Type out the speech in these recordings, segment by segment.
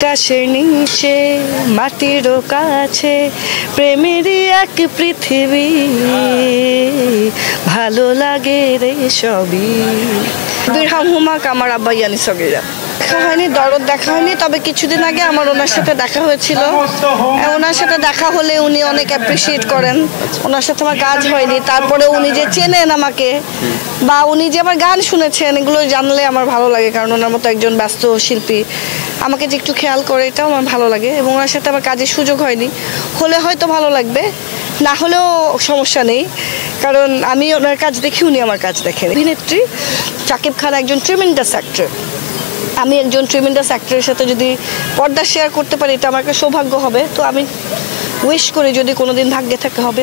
আকাশের নিচে মাটির কাছে প্রেমেরই এক পৃথিবী, ভালো লাগে রে সবই। বিরহাম হুমাক আমার আব্বা ইয়ানি সগীরা দেখা হয়নি, দরদ দেখা হয়নি, তবে কিছুদিন আগে আমার ওনার সাথে দেখা হয়েছিল। ওনার সাথে দেখা হলে উনি অনেক অ্যাপ্রিসিয়েট করেন। ওনার সাথে আমার কাজ হয়নি, তারপরে উনি যে চেনেন আমাকে বা উনি যে আমার গান শুনেছেন এগুলো জানলে আমার ভালো লাগে, কারণ ওনার মতো একজন ব্যস্ত শিল্পী আমাকে যে একটু খেয়াল করে এটাও আমার ভালো লাগে। এবং ওনার সাথে আমার কাজের সুযোগ হয়নি, হলে হয়তো ভালো লাগবে, না হলেও সমস্যা নেই, কারণ আমি ওনার কাজ দেখি, উনি আমার কাজ দেখেন। অভিনেত্রী শাকিব খান একজন ট্রিমেন্ডাস অ্যাক্টর। আমি একজন ট্রিমেন্ডাস অ্যাক্টরের সাথে যদি পর্দা শেয়ার করতে পারি এটা আমার একটা সৌভাগ্য হবে। তো আমি উইশ করি যদি কোনোদিন ভাগ্যে থাকে হবে,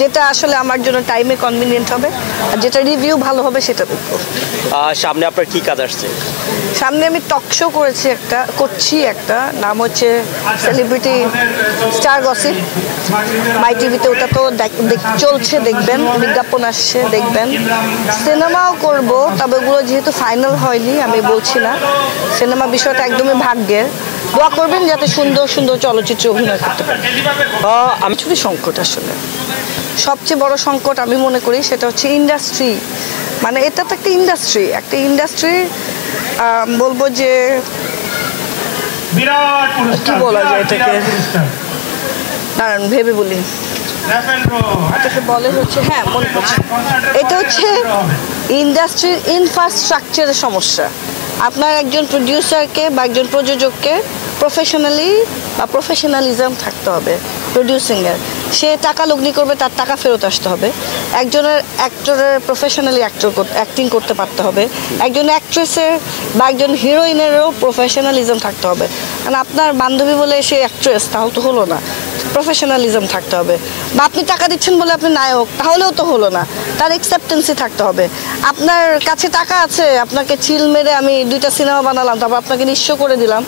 যেটা আসলে আমার জন্য টাইমে কনভিনিয়েন্ট হবে আর যেটা রিভিউ ভালো হবে সেটা দেখবো। সামনে আপনার কি কাজ আসছে? সামনে আমি টক শো করছি একটা, নাম হচ্ছে সেলিব্রিটি স্টার গসিপ, মাই টিভিতে। ওটা তো চলছে, দেখবেন, বিজ্ঞাপন আসছে, দেখবেন। সিনেমাও করব, তবে ওগুলো যেহেতু ফাইনাল হয়নি আমি বলছি না। সিনেমা বিষয়টা একদমই ভাগ্যের। দোয়া করবেন যাতে সুন্দর সুন্দর চলচ্চিত্রে অভিনয় করতে পারি। আমি শুধু সংকট, আসলে সবচেয়ে বড় সংকট আমি মনে করি সেটা হচ্ছে ইন্ডাস্ট্রি। মানে এটা তো একটা ইন্ডাস্ট্রি বলবো যে কি বলা যায় এটাকে, দাঁড়ান ভেবে বলি। এটাকে বলে হচ্ছে, হ্যাঁ মনে করছি, এটা হচ্ছে ইন্ডাস্ট্রির ইনফ্রাস্ট্রাকচারের সমস্যা। আপনার একজন প্রডিউসারকে বা একজন প্রযোজককে প্রফেশনালি বা প্রফেশনালিজম থাকতে হবে প্রডিউসিংয়ের। সে টাকা লগ্নি করবে, তার টাকা ফেরত আসতে হবে। একজনের অ্যাক্টরের প্রফেশনালি অ্যাক্টিং করতে পারতে হবে। একজন অ্যাক্ট্রেসের বা একজন হিরোইনেরও প্রফেশনালিজম থাকতে হবে। কারণ আপনার বান্ধবী বলে সে অ্যাক্ট্রেস তাহলে তো হলো না, প্রফেশনালিজম থাকতে হবে। বা আপনি টাকা দিচ্ছেন বলে আপনি নায়ক, তাহলেও তো হলো না, তার অ্যাকসেপ্টেন্সি থাকতে হবে। আপনার কাছে টাকা আছে, আপনাকে চিল মেরে আমি 2টা সিনেমা বানালাম, তারপর আপনাকে নিঃস্ব করে দিলাম,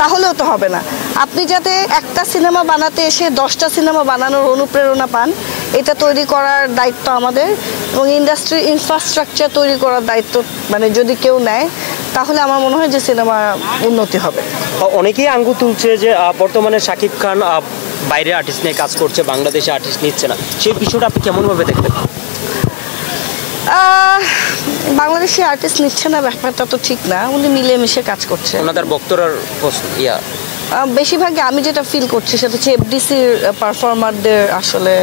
তাহলেও তো হবে না। আপনি যাতে একটা সিনেমা বানাতে এসে 10টা সিনেমা বানানোর অনুপ্রেরণা পান, এটা তৈরি করার দায়িত্ব আমাদের। এবং ইন্ডাস্ট্রির ইনফ্রাস্ট্রাকচার তৈরি করার দায়িত্ব মানে যদি কেউ নেয় তাহলে আমার মনে হয় যে সিনেমা উন্নতি হবে। অনেকেই আঙ্গুল তুলছে যে বর্তমানে শাকিব খান বাইরের আর্টিস্ট নিয়ে কাজ করছে, বাংলাদেশে আর্টিস্ট নিচ্ছে না, সেই বিষয়টা আপনি কেমনভাবে দেখবেন? বাংলাদেশি আর্টিস্ট নিচ্ছে না ব্যাপারটা তো ঠিক না, উনি মিলেমিশে কাজ করছে। ওনাদের বক্তরার বেশিরভাগই আমি যেটা ফিল করছি সেটা হচ্ছে এফডিসির পারফর্মারদের আসলে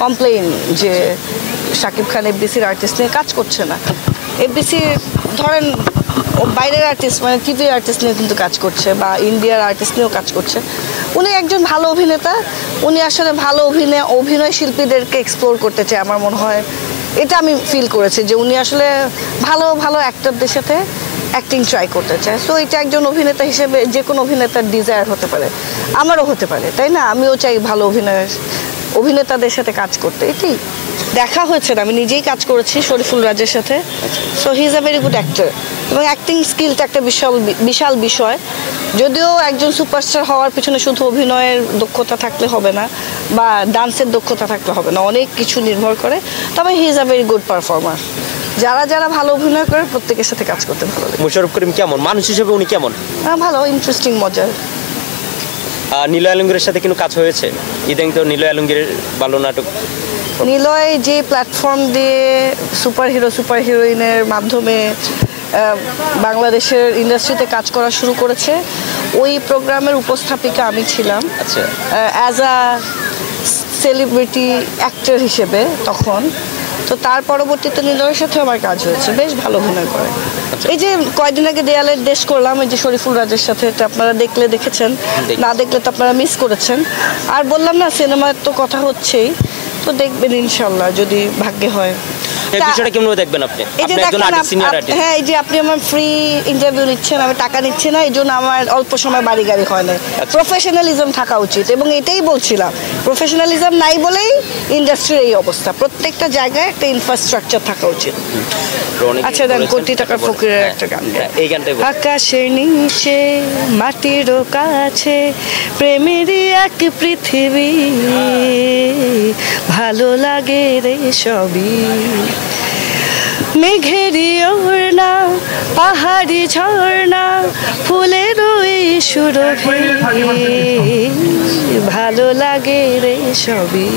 কমপ্লেইন যে শাকিব খান এফডিসির আর্টিস্ট নিয়ে কাজ করছে না। এফডিসি ধরেন বাইরের আর্টিস্ট মানে টিভির আর্টিস্ট নিয়ে কিন্তু কাজ করছে, বা ইন্ডিয়ার আর্টিস্ট নিয়েও কাজ করছে। উনি একজন ভালো অভিনেতা, উনি আসলে ভালো অভিনয় শিল্পীদেরকে এক্সপ্লোর করতে চায় আমার মনে হয়। এটা আমি ফিল করেছি যে উনি আসলে ভালো ভালো অ্যাক্টরদের সাথে অ্যাক্টিং ট্রাই করতে চায়। সো এটা একজন অভিনেতা হিসেবে যে কোনো অভিনেতার ডিজায়ার হতে পারে, আমারও হতে পারে, তাই না? আমিও চাই ভালো অভিনেতাদের সাথে কাজ করতে। এটাই দেখা হয়েছে, আমি নিজেই কাজ করেছি শরীফুল রাজের সাথে। So he is a very good actor, এবং অ্যাক্টিং স্কিলটা একটা বিশাল বিষয়। যদিও একজন সুপারস্টার হওয়ার পিছনে শুধু অভিনয়ের দক্ষতা থাকলে হবে না বা ডান্সের দক্ষতা থাকলে হবে না, অনেক কিছু নির্ভর করে। তবে he is a very good performer. যারা ভালো অভিনয় করে প্রত্যেকের সাথে কাজ করতে ভালো লাগে। মোশাররফ করিম কেমন মানুষ হিসেবে, উনি কেমন? ভালো, ইন্টারেস্টিং, মজার। নিলয় আলমগীরের সাথে কোনো কাজ হয়েছে ইদানিং? তো নিলয় আলমগীরের ভালো নাটক, নিলয় যে প্ল্যাটফর্ম দিয়ে সুপার হিরোইনের মাধ্যমে বাংলাদেশের ইন্ডাস্ট্রিতে কাজ করা শুরু করেছে, ওই প্রোগ্রামের উপস্থাপিকা আমি ছিলাম অ্যাজ আ সেলিব্রিটি অ্যাক্টর হিসেবে তখন। তো তার পরবর্তীতে নিলয়ের সাথে আমার কাজ হয়েছে, বেশ ভালো অভিনয় করে। এই যে কয়েকদিন আগে দেয়ালের দেশ করলাম, এই যে শরীফুল রাজের সাথে, এটা আপনারা দেখেছেন, না দেখলে তো আপনারা মিস করেছেন। আর বললাম না, সিনেমার তো কথা হচ্ছেই, তো দেখবেন ইনশাল্লাহ যদি ভাগ্যে হয়। হ্যাঁ, এই যে আপনি আমার ফ্রি ইন্টারভিউ নিচ্ছেন, আমি টাকা নিচ্ছি না, এই জন্য আমার অল্প সময় বাড়ি গাড়ি হয় না। প্রফেশনালিজম থাকা উচিত, এবং এটাই বলছিলাম, প্রফেশনালিজম নাই বলেই ইন্ডাস্ট্রির এই অবস্থা। প্রত্যেকটা জায়গায় একটা ইনফ্রাস্ট্রাকচার থাকা উচিত। আচ্ছা দেন, কোটি টাকার ফকিরের একটা গান। আকাশের নিচে মাটির কাছে প্রেমেরই এক পৃথিবী, ভালো লাগে রে সবই। মেঘেরই ওড়না, পাহাড়ি ঝর্ণা, ফুলের ওই সুরভি ভালো লাগে রে সবই।